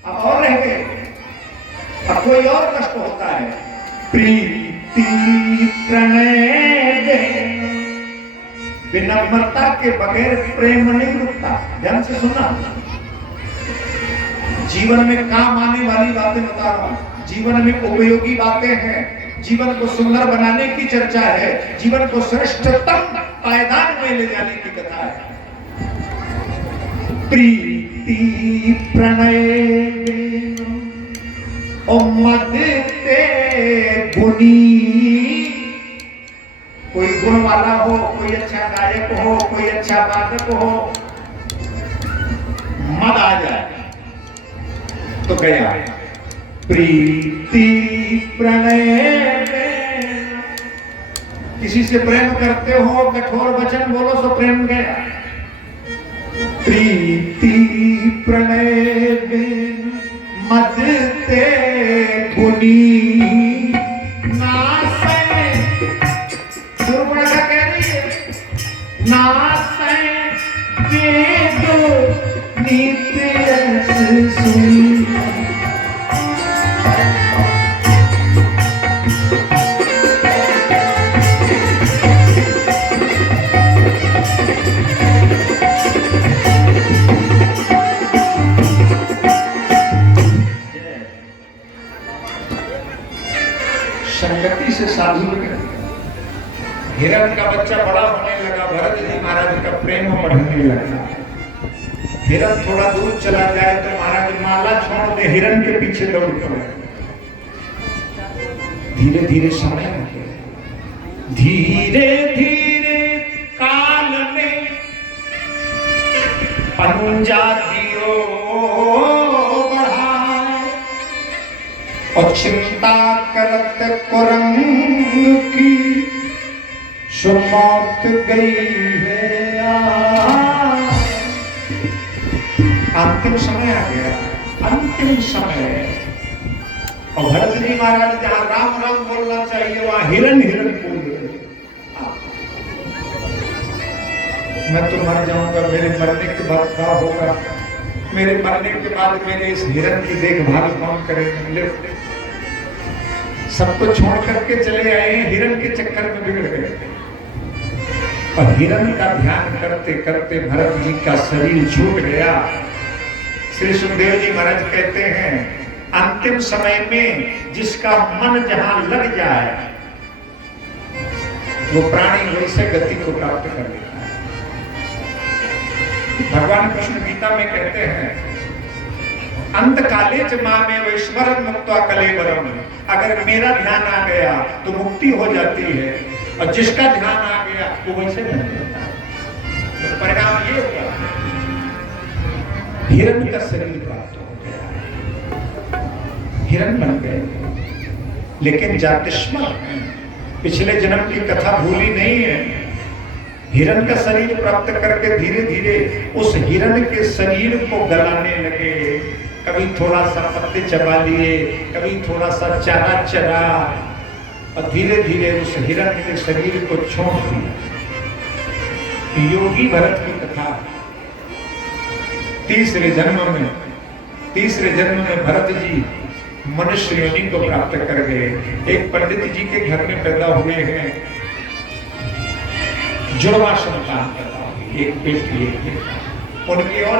अब और रह गए, अब कोई और कष्ट होता है। प्रीति प्रणय विनम्रता के बगैर प्रेम नहीं रुकता। ध्यान से सुनना, जीवन में काम आने वाली बातें बता रहा हूं, जीवन में उपयोगी बातें हैं, जीवन को सुंदर बनाने की चर्चा है, जीवन को श्रेष्ठतम पायदान में ले जाने की कथा है। प्रीति प्रणय मदते गुणी, कोई गुण वाला हो, कोई अच्छा गायक हो, कोई अच्छा वादक हो, मद आ जाए तो गया। प्रीति प्रणय, किसी से प्रेम करते हो, कठोर वचन बोलो सो प्रेम गया। प्रीति प्रणय मदते गुणी नासे, दुर्गुण का कह रही है, नासे वेद नित्य सुनी। संगति से साधु लगे। हिरण का बच्चा बड़ा होने लगा, भरत जी महाराज का प्रेम बढ़ने लगा। हिरण थोड़ा दूर चला जाए तो महाराज माला छोड़ दे, हिरण के पीछे दौड़ पड़े। धीरे धीरे समय लगे, धीरे धीरे काल में पंजा दियो और चिंता करत कुरंग की सुमौत गई है। अंतिम समय आ गया, अंतिम समय। और भरत जी महाराज जहां राम राम बोलना चाहिए वहां हिरण हिरण बोल रहे। मैं तो मर जाऊंगा, मेरे मरने के बाद क्या होगा, मेरे मरने के बाद मेरे इस हिरण की देखभाल कौन करेगा। सबको छोड़ करके चले आए हैं, हिरण के चक्कर में बिगड़ गए। और हिरण का ध्यान करते करते भरत जी का शरीर छूट गया। श्री सुखदेव जी महाराज कहते हैं, अंतिम समय में जिसका मन जहां लग जाए वो प्राणी वैसे गति को प्राप्त कर लेता है। भगवान कृष्ण गीता में कहते हैं, अंत काले च मां में वैश्वरम मुक्त्वा कलेवरम, अगर मेरा ध्यान आ गया तो मुक्ति हो जाती है, और जिसका ध्यान आ गया वो वैसे बन जाता है। तो परिणाम ये होगा, हिरण का शरीर प्राप्त हो गया, हिरण बन गए। लेकिन जातिस्मर पिछले जन्म की कथा भूली नहीं है। हिरण का शरीर प्राप्त करके धीरे धीरे उस हिरण के शरीर को गलाने लगे। कभी थोड़ा सा पत्ते चबा लिए, कभी थोड़ा सा चारा चरा, और धीरे धीरे उस हिरण के शरीर को छोड़ दिया। योगी भरत की कथा। तीसरे जन्म में भरत जी मनुष्य योनि को प्राप्त कर गए। एक पंडित जी के घर में पैदा हुए हैं, जुड़वा संतान पैदा हुई, एक बेटी एक बेटा। उनकी और